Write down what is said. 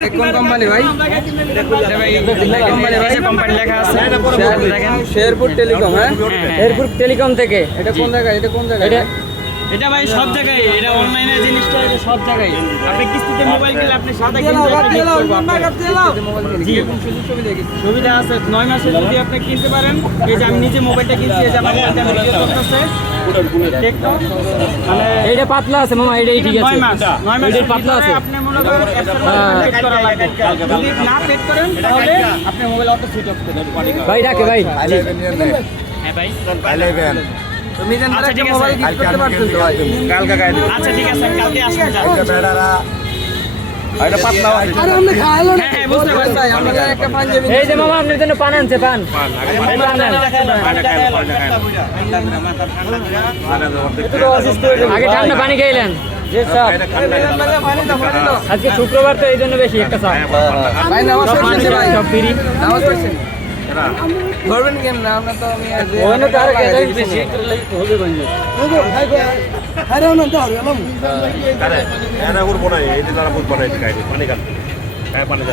কোন কোম্পানি ভাই? কোম্পানি লেখা আছে দেখেন শেরপুর টেলিকম। হ্যাঁ, এরপুর টেলিকম থেকে। এটা কোন জায়গায়? এটা কোন জায়গায়? এটা ভাই সব জায়গায়, এটা অনলাইনে জিনিসটা এটা সব জায়গায়। আপনি কিস্তিতে মোবাইল কিনলে আপনি সাদা সুবিধা আছে। 9 মাসে যদি আপনি কিনতে পারেন, এই যে আমি নিজে মোবাইলটা কিনছি, এই যে আমার মোবাইলটা ভিডিও করতেছে টেকনো, মানে এইটা পাতলা আছে মামা, এইটাই ঠিক আছে। 9 মাস এইটার পাতলা আছে। আপনি মনে করেন পেড করা লাগবে। যদি না পেড করেন তাহলে আপনি মোবাইল অটো সুইচ অফ করে দেবেন। ভাই রাখে ভাই। হ্যাঁ ভাই, তুমি জানেন আচ্ছা, একটা ঠিক আছে। মোবাইল কিনতে করতে পারছো তো ভাই? আচ্ছা ঠিক আছে, আমি কালকে আসবো। হ্যাঁ হ্যাঁ, বুঝতে পারছি। ভাই আমাদের একটা পাঞ্জাবি এই যে মামা আপনার জন্য পান আনছে, পান। আগে ঠান্ডা পানি খাইলেন। আজকে শুক্রবার তো এই জন্য বেশি একটা চা। ভাই নামাজ পড়ছেন ভাই? সব ফ্রি। নামাজ পড়ছেন? ধরবেন কেন না? আমরা তো আমি ওখানে তো আরো বেশি। পানি